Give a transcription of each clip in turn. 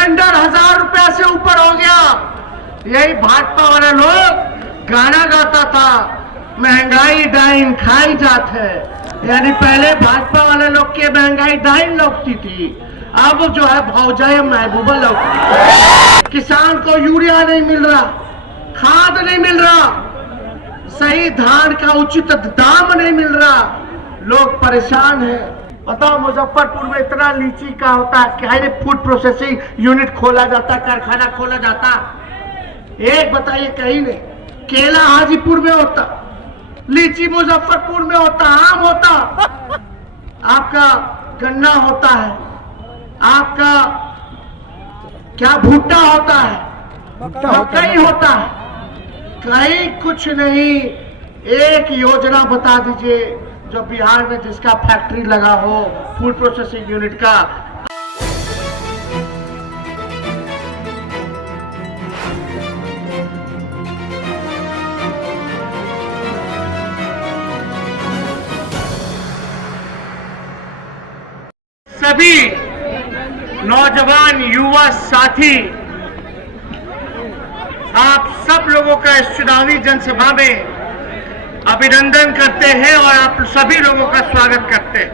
Cylinder 1000 रुपया से ऊपर हो गया। यही भाजपा वाले लोग गाना गाता था, महंगाई डाइन खाई जात है। यानी पहले भाजपा वाले लोग की महंगाई डाइन लगती थी, अब जो है भौजाई महबूबा लगती। किसान को यूरिया नहीं मिल रहा, खाद नहीं मिल रहा, सही धान का उचित दाम नहीं मिल रहा, लोग परेशान हैं। बताओ मुजफ्फरपुर में इतना लीची का होता है, क्या फूड प्रोसेसिंग यूनिट खोला जाता, कारखाना खोला जाता, एक बताइए कहीं नहीं। केला हाजीपुर में होता, लीची मुजफ्फरपुर में होता, आम होता, आपका गन्ना होता है, आपका क्या भुट्टा होता है, मकई होता है, कहीं कुछ नहीं। एक योजना बता दीजिए जो बिहार में जिसका फैक्ट्री लगा हो फूड प्रोसेसिंग यूनिट का। सभी नौजवान युवा साथी, आप सब लोगों का इस चुनावी जनसभा में अभिनंदन करते हैं और आप सभी लोगों का स्वागत करते हैं।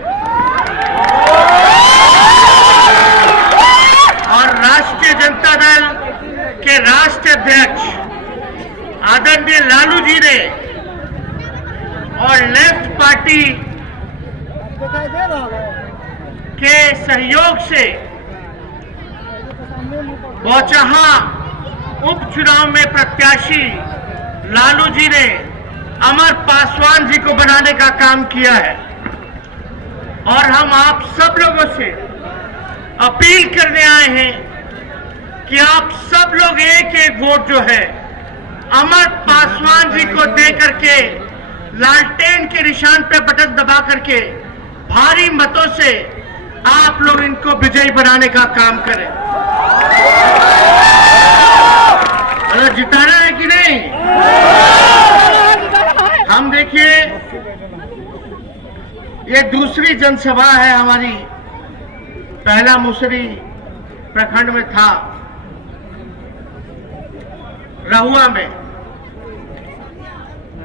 और राष्ट्रीय जनता दल के राष्ट्रीय अध्यक्ष आदरणीय लालू जी ने और लेफ्ट पार्टी के सहयोग से बौचहा उपचुनाव में प्रत्याशी लालू जी ने अमर पासवान जी को बनाने का काम किया है। और हम आप सब लोगों से अपील करने आए हैं कि आप सब लोग एक एक वोट जो है अमर पासवान जी को दे करके, लालटेन के निशान पे बटन दबा करके भारी मतों से आप लोग इनको विजयी बनाने का काम करें। अरे जिताना है कि नहीं? हम देखिए, ये दूसरी जनसभा है हमारी। पहला मुसरी प्रखंड में था, रहुआ में,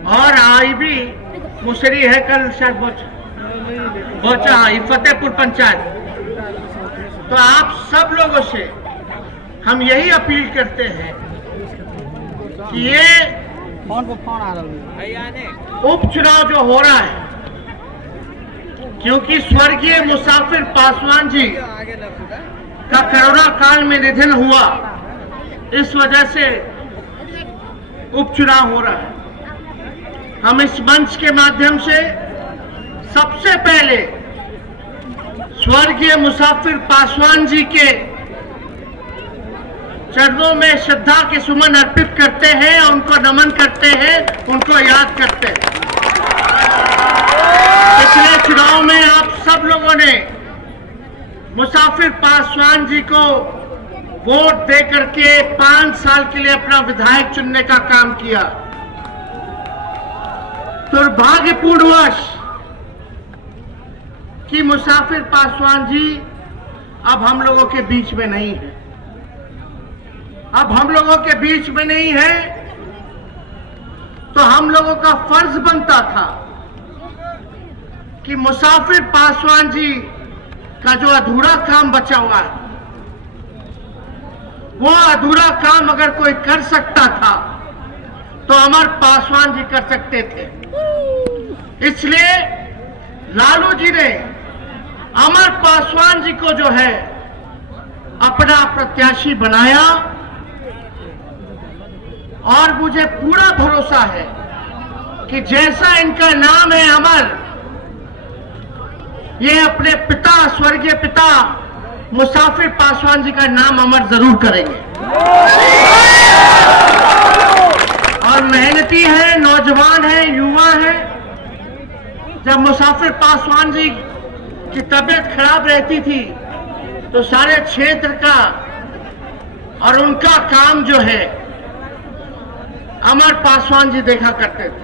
और आई भी मुसरी है कल शायद बोचा फतेहपुर पंचायत। तो आप सब लोगों से हम यही अपील करते हैं कि ये उपचुनाव जो हो रहा है, क्योंकि स्वर्गीय मुसाफिर पासवान जी का कोरोना काल में निधन हुआ, इस वजह से उपचुनाव हो रहा है। हम इस मंच के माध्यम से सबसे पहले स्वर्गीय मुसाफिर पासवान जी के चरणों में श्रद्धा के सुमन अर्पित करते हैं, उनको नमन करते हैं, उनको याद करते हैं। पिछले चुनाव में आप सब लोगों ने मुसाफिर पासवान जी को वोट दे करके 5 साल के लिए अपना विधायक चुनने का काम किया। दुर्भाग्यपूर्णवश कि मुसाफिर पासवान जी अब हम लोगों के बीच में नहीं है। अब हम लोगों के बीच में नहीं है, तो हम लोगों का फर्ज बनता था कि मुसाफिर पासवान जी का जो अधूरा काम बचा हुआ है, वो अधूरा काम अगर कोई कर सकता था तो अमर पासवान जी कर सकते थे। इसलिए लालू जी ने अमर पासवान जी को जो है अपना प्रत्याशी बनाया, और मुझे पूरा भरोसा है कि जैसा इनका नाम है अमर, ये अपने पिता, स्वर्गीय पिता मुसाफिर पासवान जी का नाम अमर जरूर करेंगे। और मेहनती है, नौजवान है, युवा है। जब मुसाफिर पासवान जी की तबीयत खराब रहती थी तो सारे क्षेत्र का और उनका काम जो है अमर पासवान जी देखा करते थे।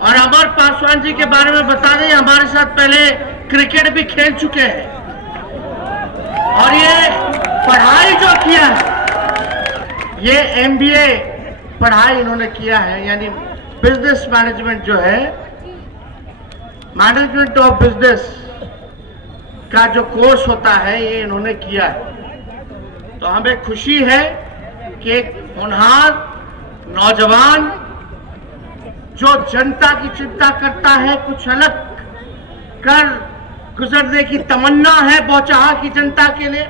और अमर पासवान जी के बारे में बता दें, हमारे साथ पहले क्रिकेट भी खेल चुके हैं, और ये पढ़ाई जो किया है, ये MBA पढ़ाई इन्होंने किया है, यानी बिजनेस मैनेजमेंट जो है, मैनेजमेंट ऑफ बिजनेस का जो कोर्स होता है, ये इन्होंने किया है। तो हमें खुशी है कि एक होनहार नौजवान जो जनता की चिंता करता है, कुछ अलग कर गुजरने की तमन्ना है बौचाहा की जनता के लिए,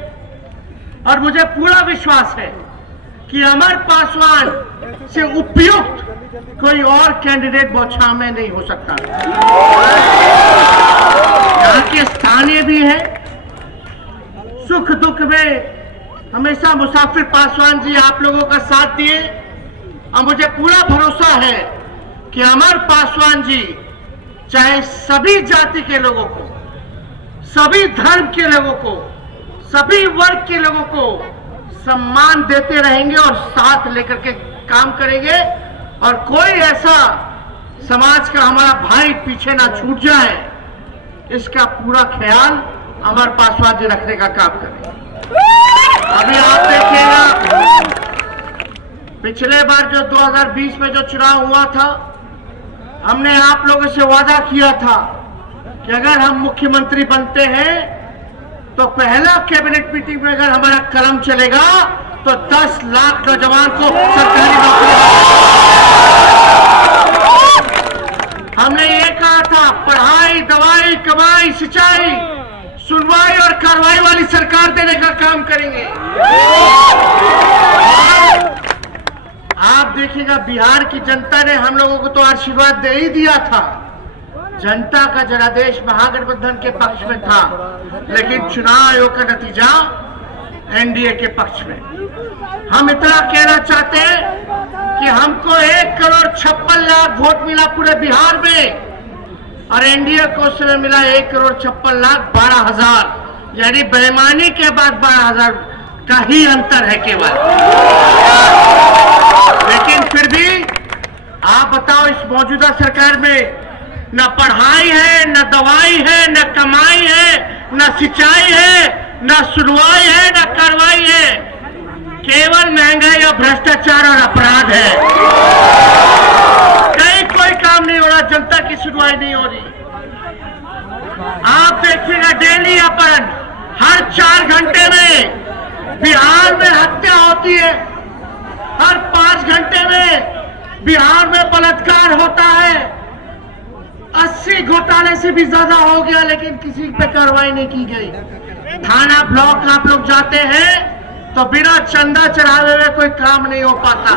और मुझे पूरा विश्वास है कि अमर पासवान से उपयुक्त कोई और कैंडिडेट बौछाहा में नहीं हो सकता। यहाँ के स्थानीय भी है, सुख दुख में हमेशा मुसाफिर पासवान जी आप लोगों का साथ दिए, और मुझे पूरा भरोसा है कि अमर पासवान जी चाहे सभी जाति के लोगों को, सभी धर्म के लोगों को, सभी वर्ग के लोगों को सम्मान देते रहेंगे और साथ लेकर के काम करेंगे, और कोई ऐसा समाज का हमारा भाई पीछे ना छूट जाए, इसका पूरा ख्याल अमर पासवान जी रखने का काम करेंगे। अभी आप देखिएगा, पिछले बार जो 2020 में जो चुनाव हुआ था, हमने आप लोगों से वादा किया था कि अगर हम मुख्यमंत्री बनते हैं तो पहला कैबिनेट मीटिंग में अगर हमारा कलम चलेगा तो 10 लाख नौजवान को सरकारी नौकरी। हमने ये कहा था, पढ़ाई, दवाई, कमाई, सिंचाई, सुनवाई और कार्रवाई वाली सरकार देने का काम करेंगे। आप देखिएगा, बिहार की जनता ने हम लोगों को तो आशीर्वाद दे ही दिया था। जनता का जनादेश महागठबंधन के पक्ष में था, लेकिन चुनाव आयोग का नतीजा एनडीए के पक्ष में। हम इतना कहना चाहते हैं कि हमको 1,56,00,000 वोट मिला पूरे बिहार में, और एनडीए को उस समय मिला 1,56,12,000, यानी बेईमानी के बाद 12,000 का ही अंतर है केवल। लेकिन फिर भी आप बताओ, इस मौजूदा सरकार में न पढ़ाई है, न दवाई है, न कमाई है, न सिंचाई है, न सुनवाई है, न कार्रवाई है, केवल महंगाई और भ्रष्टाचार और अपराध है। कहीं कोई काम नहीं हो रहा, जनता की सुनवाई नहीं हो रही। आप देखिएगा, डेली अपहरण, हर 4 घंटे में बिहार में हत्या होती है, हर 5 घंटे में बिहार में बलात्कार होता है। 80 घोटाले से भी ज्यादा हो गया, लेकिन किसी पे कार्रवाई नहीं की गई। थाना ब्लॉक आप लोग जाते हैं तो बिना चंदा चढ़ाए हुए कोई काम नहीं हो पाता।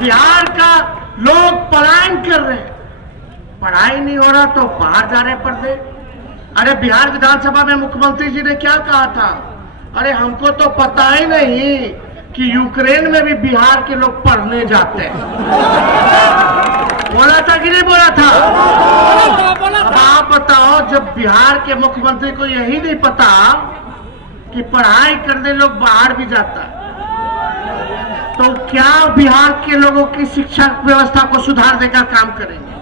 बिहार का लोग पलायन कर रहे हैं, पढ़ाई नहीं हो रहा तो बाहर जाने पड़ते। अरे बिहार विधानसभा में मुख्यमंत्री जी ने क्या कहा था, अरे हमको तो पता ही नहीं कि यूक्रेन में भी बिहार के लोग पढ़ने जाते हैं। बोला था कि नहीं बोला था? अब आप बताओ, जब बिहार के मुख्यमंत्री को यही नहीं पता कि पढ़ाई करने लोग बाहर भी जाता है, तो क्या बिहार के लोगों की शिक्षा व्यवस्था को सुधारने का काम करेंगे?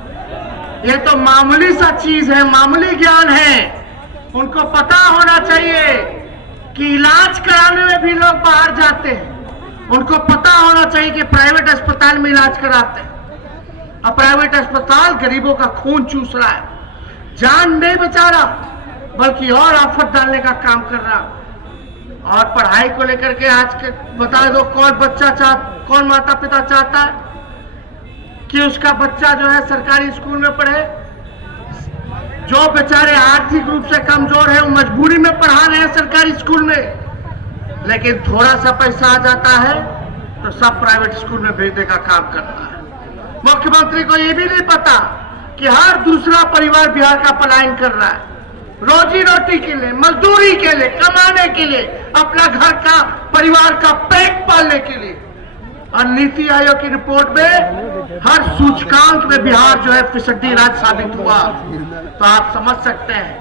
ये तो मामूली सा चीज है, मामूली ज्ञान है। उनको पता होना चाहिए कि इलाज कराने में भी लोग बाहर जाते हैं। उनको पता होना चाहिए कि प्राइवेट अस्पताल में इलाज कराते हैं, और प्राइवेट अस्पताल गरीबों का खून चूस रहा है, जान नहीं बचा रहा, बल्कि और आफत डालने का काम कर रहा। और पढ़ाई को लेकर के आज के बता दो, कौन माता पिता चाहता है कि उसका बच्चा जो है सरकारी स्कूल में पढ़े? जो बेचारे आर्थिक रूप से कमजोर है, वो मजबूरी में पढ़ा रहे हैं सरकारी स्कूल में, लेकिन थोड़ा सा पैसा आ जाता है तो सब प्राइवेट स्कूल में भेजने का काम करता है। मुख्यमंत्री को यह भी नहीं पता कि हर दूसरा परिवार बिहार का पलायन कर रहा है, रोजी रोटी के लिए, मजदूरी के लिए, कमाने के लिए, अपना घर का, परिवार का पेट पालने के लिए। और नीति आयोग की रिपोर्ट में हर सूचकांक में बिहार जो है फिसड्डी राज्य साबित हुआ। तो आप समझ सकते हैं,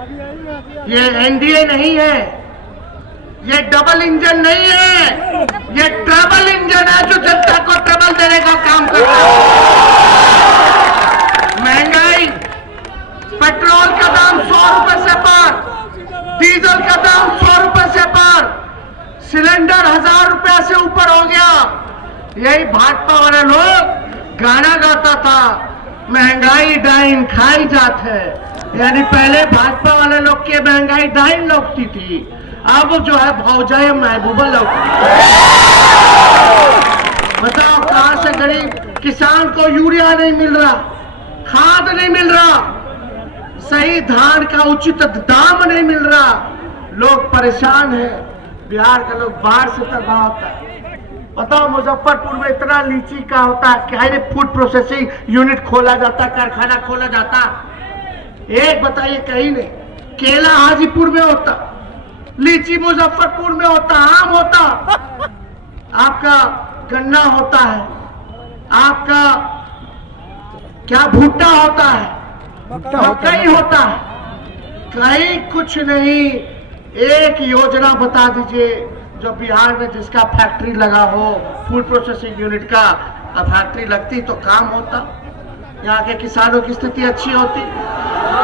ये एनडीए नहीं है, ये डबल इंजन नहीं है, ये ट्रबल इंजन है जो जनता को ट्रबल देने का काम कर रहा है। महंगाई, पेट्रोल का दाम 100 रुपए से पार, डीजल का दाम 100 रुपए से पार, सिलेंडर 1000 रुपया से ऊपर हो गया। यही भाजपा वाले लोग गाना गाता था, महंगाई डाइन खाई जात है। यानी पहले भाजपा वाले लोग के महंगाई डाइन लगती थी, अब जो है भौजाई महबूबा लगती है। बताओ कहां से गरीब किसान को यूरिया नहीं मिल रहा, खाद नहीं मिल रहा, सही धान का उचित दाम नहीं मिल रहा, लोग परेशान हैं। बिहार के लोग बाढ़ से तबाह होता है। बताओ मुजफ्फरपुर में इतना लीची का होता है, क्या है फूड प्रोसेसिंग यूनिट खोला जाता, कारखाना खोला जाता, एक बताइए कहीं नहीं। केला हाजीपुर में होता, लीची मुजफ्फरपुर में होता, आम होता, आपका गन्ना होता है, आपका क्या भुट्टा होता है, कहीं होता है, कहीं कुछ नहीं। एक योजना बता दीजिए जो बिहार में जिसका फैक्ट्री लगा हो, फूड प्रोसेसिंग यूनिट का फैक्ट्री लगती तो काम होता, यहाँ के किसानों की स्थिति अच्छी होती,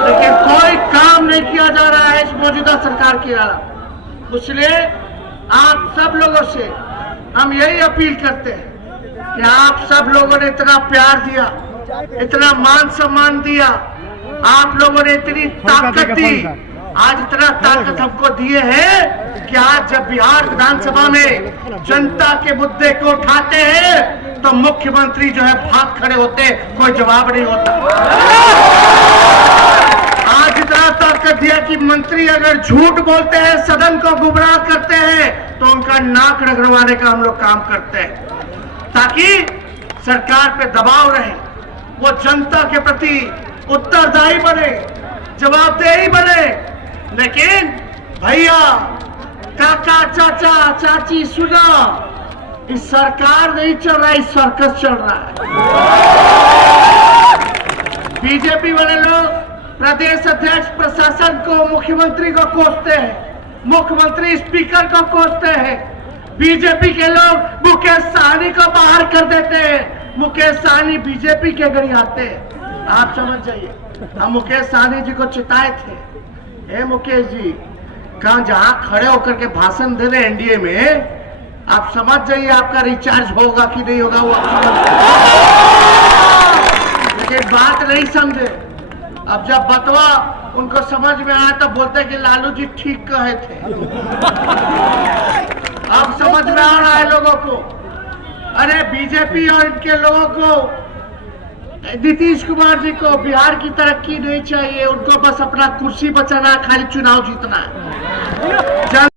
लेकिन कोई काम नहीं किया जा रहा है इस मौजूदा सरकार के द्वारा। इसलिए आप सब लोगों से हम यही अपील करते हैं कि आप सब लोगों ने इतना प्यार दिया, इतना मान सम्मान दिया, आप लोगों ने इतनी ताकत दी, आज इतना ताकत हमको दिए हैं कि आज जब बिहार विधानसभा में जनता के मुद्दे को उठाते हैं तो मुख्यमंत्री जो है भाग खड़े होते, कोई जवाब नहीं होता। आज इतना ताकत दिया कि मंत्री अगर झूठ बोलते हैं, सदन को गुमराह करते हैं, तो उनका नाक रगड़वाने का हम लोग काम करते हैं, ताकि सरकार पे दबाव रहे, वो जनता के प्रति उत्तरदायी बने, जवाबदेही बने। लेकिन भैया, काका, चाचा, चाची, सुना, इस सरकार नहीं चल रहा, इस सर्कस चल रहा है। बीजेपी वाले लोग प्रदेश अध्यक्ष प्रशासन को, मुख्यमंत्री को कोसते हैं, मुख्यमंत्री स्पीकर को कोसते हैं। बीजेपी के लोग मुकेश सहनी को बाहर कर देते हैं, मुकेश सहनी बीजेपी के घर आते हैं। आप समझ जाइए, हम मुकेश सहनी जी को चिताए थे, हे मुकेश जी, कहां जहां खड़े होकर के भाषण दे रहे एनडीए में, आप समझ जाइए आपका रिचार्ज होगा कि नहीं होगा वो आप समझ, लेकिन बात नहीं समझे। अब जब बतवा उनको समझ में आया तो बोलते कि लालू जी ठीक कहे थे। अब समझ में आ रहा है लोगों को। अरे बीजेपी और इनके लोगों को, नीतीश कुमार जी को बिहार की तरक्की नहीं चाहिए, उनको बस अपना कुर्सी बचाना, खाली चुनाव जीतना है।